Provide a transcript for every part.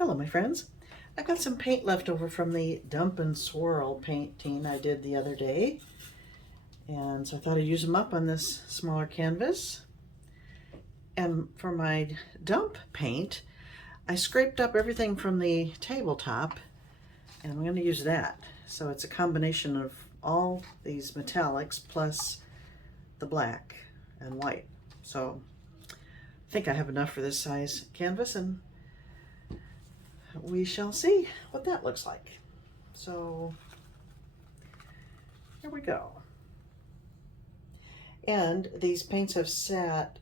Hello my friends. I've got some paint left over from the dump and swirl painting I did the other day. And so I thought I'd use them up on this smaller canvas. And for my dump paint, I scraped up everything from the tabletop and I'm going to use that. So it's a combination of all these metallics plus the black and white. So I think I have enough for this size canvas, and we shall see what that looks like. So here we go. And these paints have sat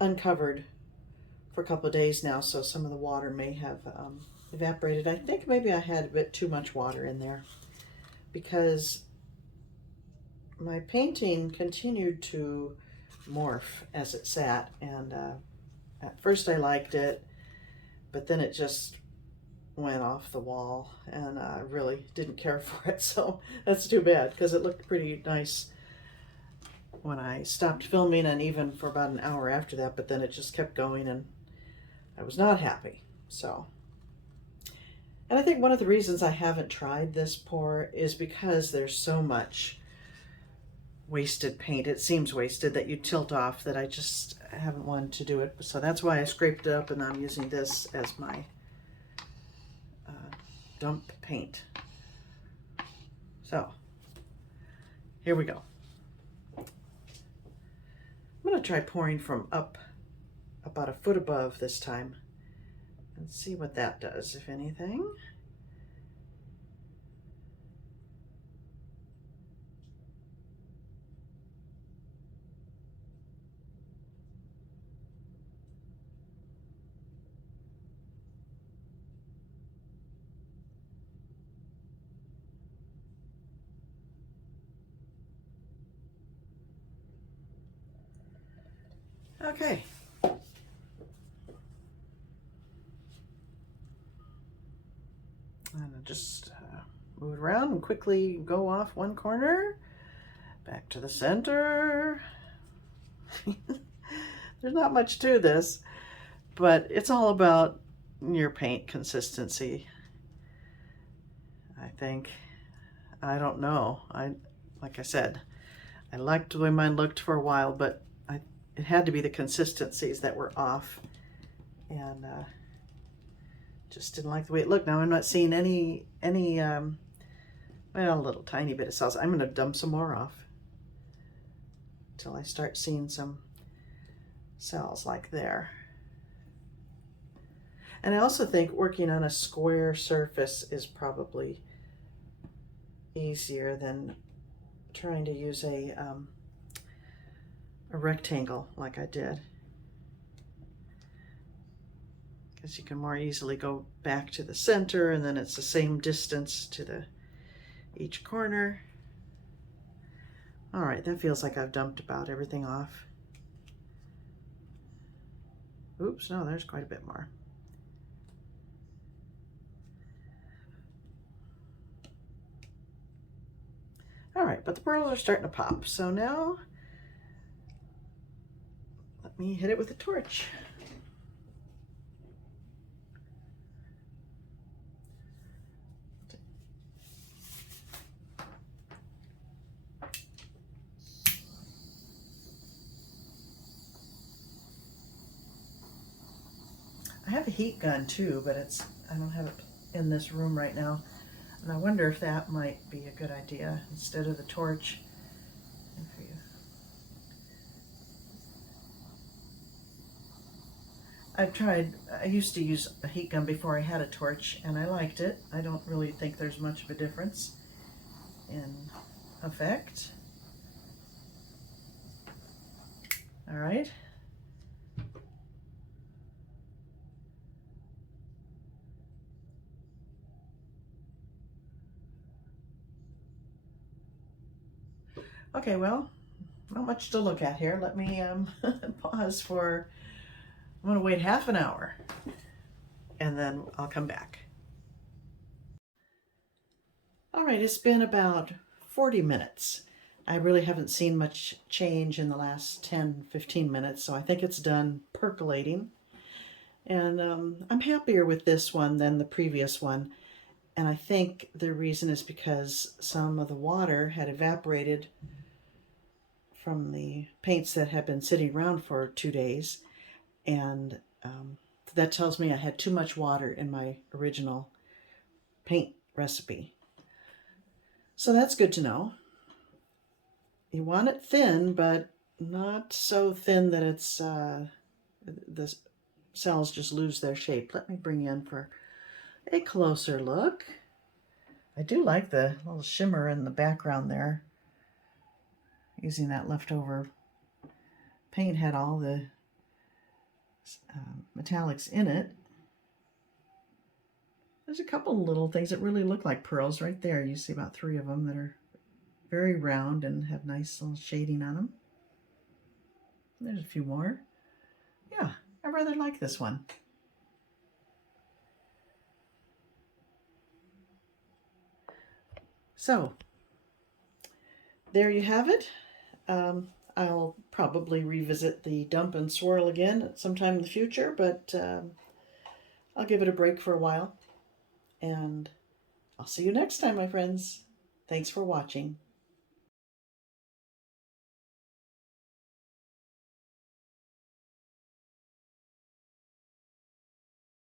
uncovered for a couple of days now, so some of the water may have evaporated. I think maybe I had a bit too much water in there because my painting continued to morph as it sat, and at first I liked it, but then it just went off the wall and I really didn't care for it. So that's too bad because it looked pretty nice when I stopped filming, and even for about an hour after that, but then it just kept going and I was not happy. So, and I think one of the reasons I haven't tried this pour is because there's so much wasted paint. It seems wasted that you tilt off, that I just haven't wanted to do it. So that's why I scraped it up, and I'm using this as my dump paint. So here we go. I'm going to try pouring from up about a foot above this time and see what that does, if anything. Okay. And I'll just move it around and quickly go off one corner, back to the center. There's not much to this, but it's all about your paint consistency, I think. I don't know. Like I said, I liked the way mine looked for a while, but it had to be the consistencies that were off, and just didn't like the way it looked. Now I'm not seeing any well, a little tiny bit of cells. I'm going to dump some more off until I start seeing some cells like there. And I also think working on a square surface is probably easier than trying to use a rectangle like I did, because you can more easily go back to the center, and then it's the same distance to each corner. All right, that feels like I've dumped about everything off. Oops, no, there's quite a bit more. All right, but the pearls are starting to pop, so now let me hit it with a torch. I have a heat gun too, but I don't have it in this room right now. And I wonder if that might be a good idea instead of the torch. I used to use a heat gun before I had a torch, and I liked it. I don't really think there's much of a difference in effect. All right. Okay, well, not much to look at here. Let me pause for, I'm going to wait half an hour, and then I'll come back. All right, it's been about 40 minutes. I really haven't seen much change in the last 10-15 minutes, so I think it's done percolating. And I'm happier with this one than the previous one. And I think the reason is because some of the water had evaporated from the paints that had been sitting around for 2 days. And that tells me I had too much water in my original paint recipe. So that's good to know. You want it thin, but not so thin that it's the cells just lose their shape. Let me bring you in for a closer look. I do like the little shimmer in the background there. Using that leftover paint had all the metallics in it. There's a couple little things that really look like pearls right there. You see about 3 of them that are very round and have nice little shading on them. There's a few more. Yeah, I rather like this one. So, there you have it. I'll probably revisit the dump and swirl again at some time in the future, but I'll give it a break for a while. And I'll see you next time, my friends. Thanks for watching.